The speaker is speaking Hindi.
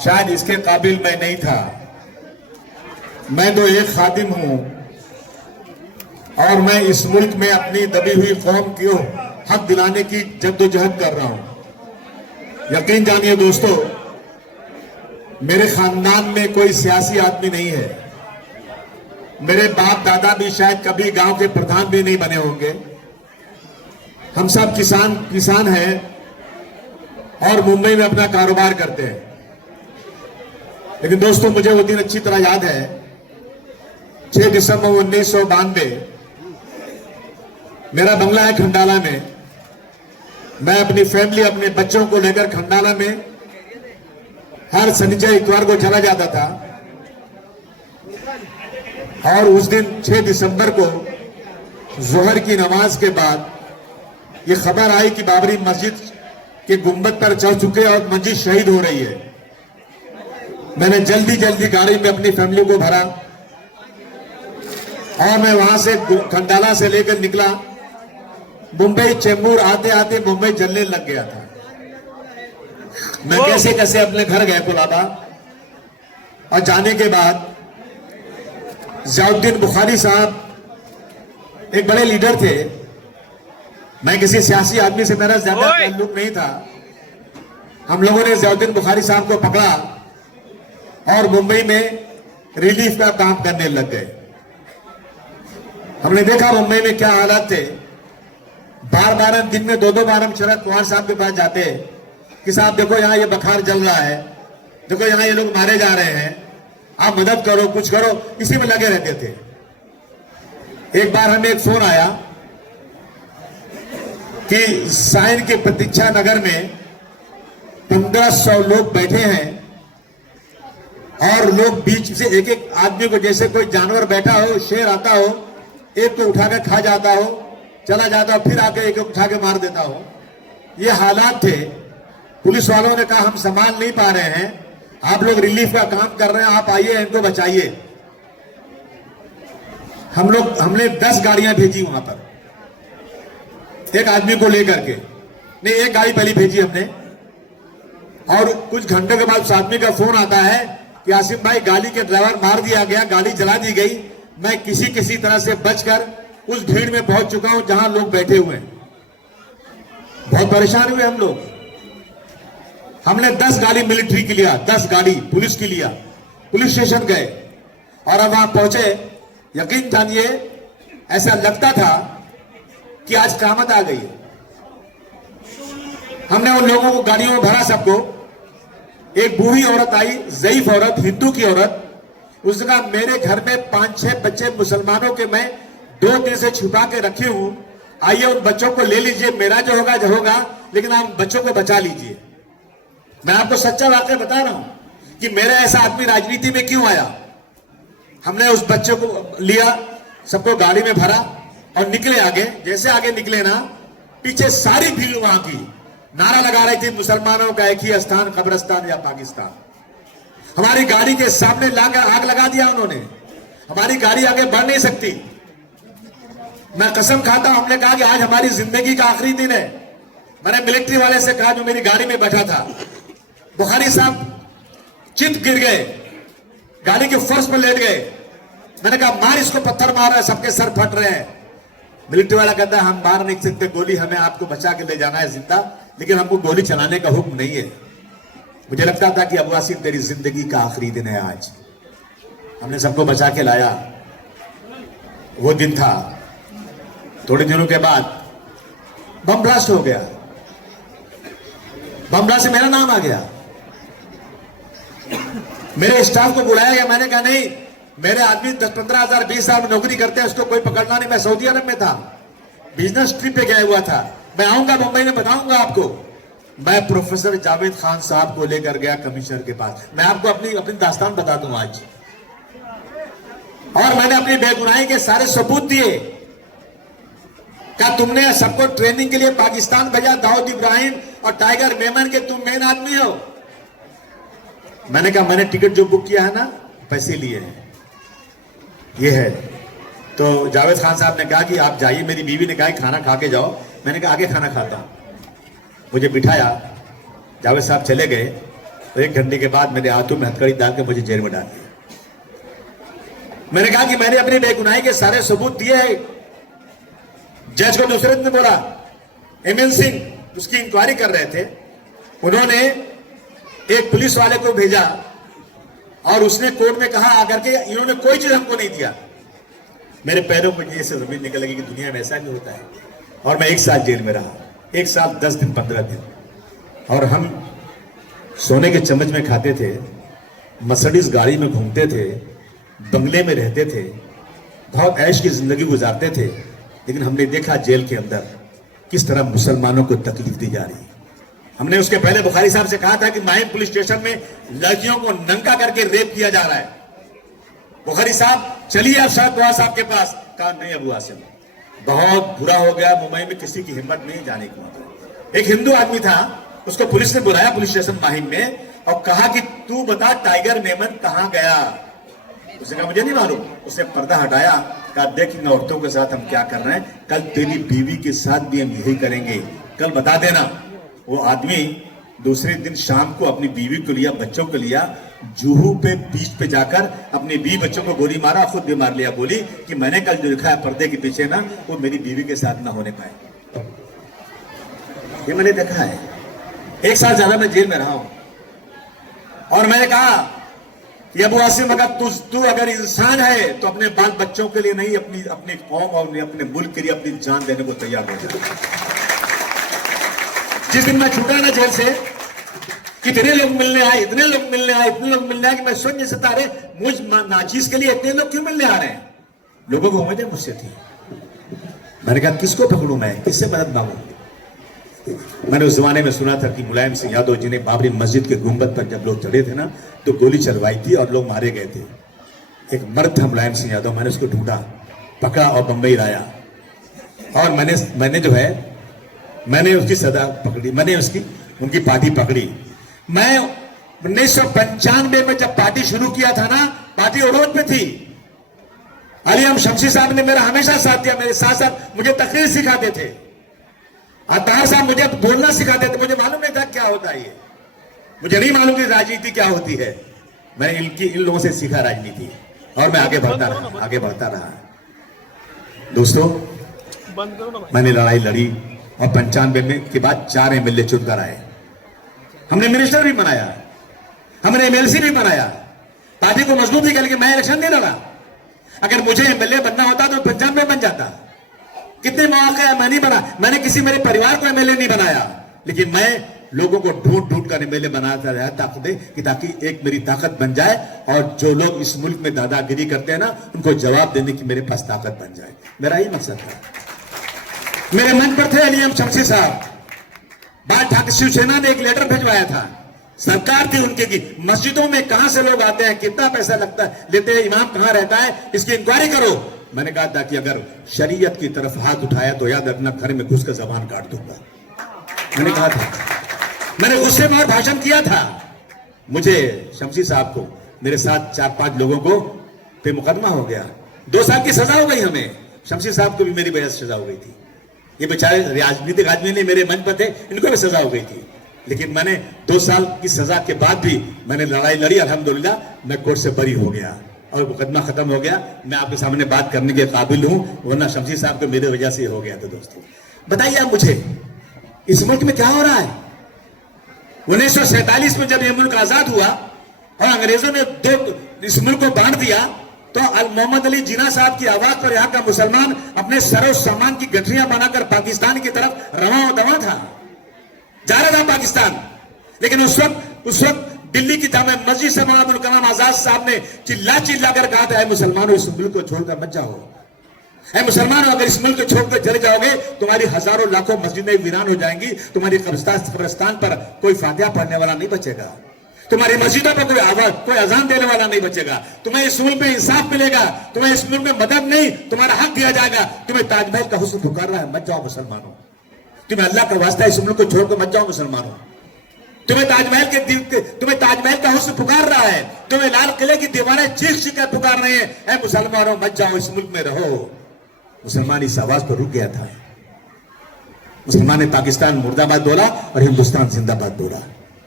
शायद इसके काबिल मैं नहीं था। मैं तो एक खादिम हूं और मैं इस मुल्क में अपनी दबी हुई कौम को हक दिलाने की जद्दोजहद कर रहा हूं। यकीन जानिए दोस्तों, मेरे खानदान में कोई सियासी आदमी नहीं है। मेरे बाप दादा भी शायद कभी गांव के प्रधान भी नहीं बने होंगे। हम सब किसान हैं और मुंबई में अपना कारोबार करते हैं। लेकिन दोस्तों, मुझे वो दिन अच्छी तरह याद है, 6 दिसंबर 1992, मेरा बंगला है खंडाला में। मैं अपनी फैमिली, अपने बच्चों को लेकर खंडाला में हर शनिवार इतवार को चला जाता था। और उस दिन 6 दिसंबर को जोहर की नमाज के बाद ये खबर आई कि बाबरी मस्जिद के गुंबद पर चढ़ चुके और मस्जिद शहीद हो रही है। मैंने जल्दी गाड़ी में अपनी फैमिली को भरा और मैं वहां से खंडाला से लेकर निकला। मुंबई चेंबूर आते आते मुंबई जलने लग गया था। मैं कैसे कैसे अपने घर गया कोलाबा, और जाने के बाद ज़ियाउद्दीन बुखारी साहब एक बड़े लीडर थे। मैं किसी सियासी आदमी से मेरा ज्यादा ताल्लुक नहीं था। हम लोगों ने ज़ियाउद्दीन बुखारी साहब को पकड़ा और मुंबई में रिलीफ का काम करने लग गए। हमने देखा मुंबई में क्या हालात थे। बार दिन में 2 बार हम शरद पवार साहब के पास जाते कि साहब देखो यहाँ ये बुखार जल रहा है, देखो यहाँ ये लोग मारे जा रहे हैं, आप मदद करो, कुछ करो, इसी में लगे रहते थे। एक बार हमें एक फोन आया कि साइन के प्रतीक्षा नगर में 1500 लोग बैठे हैं और लोग बीच से एक एक आदमी को, जैसे कोई जानवर बैठा हो, शेर आता हो, एक को उठाकर खा जाता हो, चला जाता हो, फिर आके एक उठा के मार देता हो। ये हालात थे। पुलिस वालों ने कहा हम संभाल नहीं पा रहे हैं, आप लोग रिलीफ का काम कर रहे हैं, आप आइए, इनको बचाइए। हमने 10 गाड़ियां भेजी वहां पर, एक आदमी को लेकर के। नहीं, एक गाड़ी पहले भेजी हमने, और कुछ घंटे के बाद उस आदमी का फोन आता है कि आसिम भाई, गाड़ी के ड्राइवर मार दिया गया, गाड़ी जला दी गई, मैं किसी तरह से बचकर उस भीड़ में पहुंच चुका हूं जहां लोग बैठे हुए हैं। बहुत परेशान हुए हम लोग। हमने 10 गाड़ी मिलिट्री की लिया, 10 गाड़ी पुलिस की लिया, पुलिस स्टेशन गए और अब वहां पहुंचे। यकीन जानिए, ऐसा लगता था कि आज क़यामत आ गई है। हमने उन लोगों को गाड़ियों में भरा, सबको। एक बूढ़ी औरत आई, ज़ईफ औरत, हिंदू की औरत। उसने कहा मेरे घर में 5-6 बच्चे मुसलमानों के मैं 2 दिन से छुपा के रखे हूं, आइए उन बच्चों को ले लीजिए, मेरा जो होगा जो होगा, लेकिन आप बच्चों को बचा लीजिए। मैं आपको सच्चा वाकया बता रहा हूं कि मेरा ऐसा आदमी राजनीति में क्यों आया। हमने उस बच्चे को लिया, सबको गाड़ी में भरा और निकले आगे। जैसे आगे निकले ना, पीछे सारी भीड़ वहां की नारा लगा रही थी, मुसलमानों का एक ही स्थान, कब्रिस्तान या पाकिस्तान। हमारी गाड़ी के सामने लाकर आग लगा दिया उन्होंने। हमारी गाड़ी आगे बढ़ नहीं सकती। मैं कसम खाता हूं, हमने कहा कि आज हमारी जिंदगी का आखिरी दिन है। मैंने मिलिट्री वाले से कहा जो मेरी गाड़ी में बैठा था, बुखारी साहब चित गिर गए, गाड़ी के फर्श पर लेट गए। मैंने कहा मार इसको, पत्थर मार रहा है, सबके सर फट रहे हैं। मिलिट्री वाला कहता है हम मार नहीं सकते गोली, हमें आपको बचा के ले जाना है जिंदा, लेकिन हमको गोली चलाने का हुक्म नहीं है। मुझे लगता था कि अबू आसिम तेरी जिंदगी का आखिरी दिन है आज। हमने सबको बचा के लाया। वो दिन था। थोड़े दिनों के बाद बम ब्लास्ट हो गया। बम ब्लास्ट से मेरा नाम आ गया। मेरे स्टाफ को बुलाया गया। मैंने कहा नहीं, मेरे आदमी 10-15 हजार 20 साल में नौकरी करते हैं, उसको कोई पकड़ना नहीं। मैं सऊदी अरब में था, बिजनेस ट्रिप पे गया हुआ था। मैं आऊंगा मुंबई में, बताऊंगा आपको। मैं प्रोफेसर जावेद खान साहब को लेकर गया कमिश्नर के पास। मैं आपको अपनी दास्तान बता दूं आज। और मैंने अपनी बेगुनाही के सारे सबूत दिए। क्या तुमने सबको ट्रेनिंग के लिए पाकिस्तान भेजा, दाऊद इब्राहिम और टाइगर मेमन के तुम मेन आदमी हो। मैंने कहा मैंने टिकट जो बुक किया है ना, पैसे लिए हैं, ये है। तो जावेद खान साहब ने कहा कि आप जाइए। मेरी बीवी ने कहा खाना खा के जाओ। मैंने कहा आगे खाना खाता हूं। मुझे बिठाया, जावेद साहब चले गए। तो 1 घंटे के बाद मेरे हाथों में हथकड़ी डाल के मुझे जेल में डाल दिया। मैंने कहा कि मैंने अपनी बेगुनाही के सारे सबूत दिए हैं। जज को दूसरे दिन बोला, एमएन सिंह उसकी इंक्वायरी कर रहे थे, उन्होंने एक पुलिस वाले को भेजा और उसने कोर्ट में कहा आकर के इन्होंने कोई चीज हमको नहीं दिया। मेरे पैरों पर ये से जमीन निकल लगी कि दुनिया में ऐसा भी होता है। और मैं 1 साल जेल में रहा, 1 साल 10 दिन 15 दिन। और हम सोने के चम्मच में खाते थे, मर्सिडीज गाड़ी में घूमते थे, बंगले में रहते थे, बहुत ऐश की जिंदगी गुजारते थे। लेकिन हमने देखा जेल के अंदर किस तरह मुसलमानों को तकलीफ दी जा रही है। हमने उसके पहले बुखारी साहब से कहा था कि माहिम पुलिस स्टेशन में लड़कियों को नंगा करके रेप किया जा रहा है। बुखारी साहब चलिए आप शायद दुआ साहब के पास। कहा नहीं अबू आसिम, बहुत बुरा हो गया, मुंबई में किसी की हिम्मत नहीं जाने की। एक हिंदू आदमी था, उसको पुलिस ने बुलाया पुलिस स्टेशन माहिम में और कहा कि तू बता टाइगर मेमन कहां गया। उसने कहा मुझे नहीं मालूम। उसने पर्दा हटाया, कहा देख इन औरतों के साथ हम क्या कर रहे हैं, कल तेरी बीवी के साथ भी हम यही करेंगे, कल बता देना। वो आदमी दूसरे दिन शाम को अपनी बीवी को लिया, बच्चों को लिया, जुहू पे बीच पे जाकर अपने बीवी बच्चों को गोली मारा, खुद भी मार लिया गोली कि मैंने कल जो लिखा है पर्दे के पीछे ना, वो मेरी बीवी के साथ ना होने पाए। ये मैंने देखा है। 1 साल ज्यादा मैं जेल में रहा हूं और मैंने कहा कि अबू आसिम अगर तू अगर इंसान है तो अपने बाल बच्चों के लिए नहीं, अपनी कौम और अपने मुल्क के लिए अपनी जान देने को तैयार हो जाए। जिस दिन मैं छूटा ना जेल से, कितने लोग मिलने आए, इतने लोग मिलने आए, इतने लोग मिलने आए कि मैं सोच नहीं सकता, अरे मुझ नाचीज के लिए इतने लोग क्यों मिलने आ रहे हैं। लोगों को उम्मीदें मुझसे थी। मैंने कहा किसको पकड़ूं मैं, किससे मदद मांगू। मैंने उस जमाने में सुना था कि मुलायम सिंह यादव जिन्हें बाबरी मस्जिद के गुंबद पर जब लोग चढ़े थे ना, तो गोली चलवाई थी और लोग मारे गए थे। एक मर्द था मुलायम सिंह यादव, मैंने उसको ढूंढा, पकड़ा और बंबई लाया। और मैंने जो है मैंने उसकी सदा पकड़ी, मैंने उनकी पार्टी पकड़ी। मैं 1995 में जब पार्टी शुरू किया था ना, पार्टी औरत पे थी। अलीम शमसी साहब ने मेरा हमेशा साथ दिया, मेरे साथ साथ मुझे तकरीर सिखाते थे। अतार साहब मुझे बोलना सिखाते थे, मुझे मालूम नहीं था क्या होता है ये, मुझे नहीं मालूम कि राजनीति क्या होती है। मैंने इन लोगों से सीखा राजनीति और मैं आगे बढ़ता रहा। दोस्तों मैंने लड़ाई लड़ी और 95 में के बाद 4 एमएलए चुनकर आए। हमने मिनिस्टर भी बनाया, हमने एमएलसी भी बनाया, पार्टी को मजबूती करके मैं इलेक्शन नहीं लड़ा। अगर मुझे एमएलए बनना होता तो पंजाब में बन जाता। कितने मौके हैं, मैं नहीं बना, मैंने किसी मेरे परिवार को एमएलए नहीं बनाया, लेकिन मैं लोगों को ढूंढ कर एमएलए बनाता रहा ताकि एक मेरी ताकत बन जाए और जो लोग इस मुल्क में दादागिरी करते हैं ना, उनको जवाब देने की मेरे पास ताकत बन जाए। मेरा ही मकसद था। मेरे मन पर थे अलीम शमसी साहब। बात ठाकुर शिवसेना ने एक लेटर भिजवाया था, सरकार थी उनके की मस्जिदों में कहां से लोग आते हैं, कितना पैसा लगता है, लेते हैं, इमाम कहां रहता है, इसकी इंक्वायरी करो। मैंने कहा था कि अगर शरीयत की तरफ हाथ उठाया तो याद रखना घर में घुस कर जबान काट दूंगा। मैंने कहा था, मैंने गुस्से में और भाषण किया था। मुझे शमसी साहब को, मेरे साथ 4-5 लोगों को पे मुकदमा हो गया, 2 साल की सजा हो गई हमें। शमसी साहब को भी मेरी वजह से सजा हो गई थी। ये बेचारे राजनीतिक आदमी ने मेरे मंच पर थे, इनको भी सजा हो गई थी। लेकिन मैंने 2 साल की सजा के बाद भी मैंने लड़ाई लड़ी, अल्हम्दुलिल्लाह मैं कोर्ट से बरी हो गया और मुकदमा खत्म हो गया। मैं आपके सामने बात करने के काबिल हूं, वरना शमसी साहब को मेरे वजह से हो गया था। दोस्तों बताइए आप मुझे, इस मुल्क में क्या हो रहा है। 1947 में जब यह मुल्क आजाद हुआ और अंग्रेजों ने इस मुल्क को बांट दिया, तो मोहम्मद अली जिन्ना साहब की आवाज पर यहाँ का मुसलमान अपने सरो सामान की गठरियां बनाकर पाकिस्तान की तरफ रवां दवा था, जा रहा था पाकिस्तान। लेकिन उस वक्त दिल्ली की जामे मस्जिद से मौलाना अब्दुल कलाम आजाद साहब ने चिल्ला कर कहा था, मुसलमानों इस मुल्क को छोड़कर मत जाओ। ऐ मुसलमानों, अगर इस मुल्क को छोड़कर चले जाओगे तुम्हारी हजारों लाखों मस्जिदें वीरान हो जाएंगी, तुम्हारी कब्रिस्तान पर कोई फातिहा पढ़ने वाला नहीं बचेगा, तुम्हारी मस्जिदों पर कोई अजान देने वाला नहीं बचेगा, तुम्हें इस मुल्क में इंसाफ मिलेगा, तुम्हें इस मुल्क में मदद नहीं, तुम्हारा हक दिया जाएगा। तुम्हें ताजमहल का हुस्न पुकार रहा है, मत जाओ मुसलमानों। तुम्हें अल्लाह का वास्ता इस मुल्क को छोड़कर मत जाओ मुसलमानों। तुम्हें ताजमहल का हुस्न पुकार रहा है, तुम्हें लाल किले की दीवारें चीख कर पुकार रहे हैं, ऐ मुसलमानों मत जाओ, इस मुल्क में रहो। मुसलमान इस आवाज पर रुक गया था। मुसलमान ने पाकिस्तान मुर्दाबाद बोला और हिंदुस्तान जिंदाबाद बोला।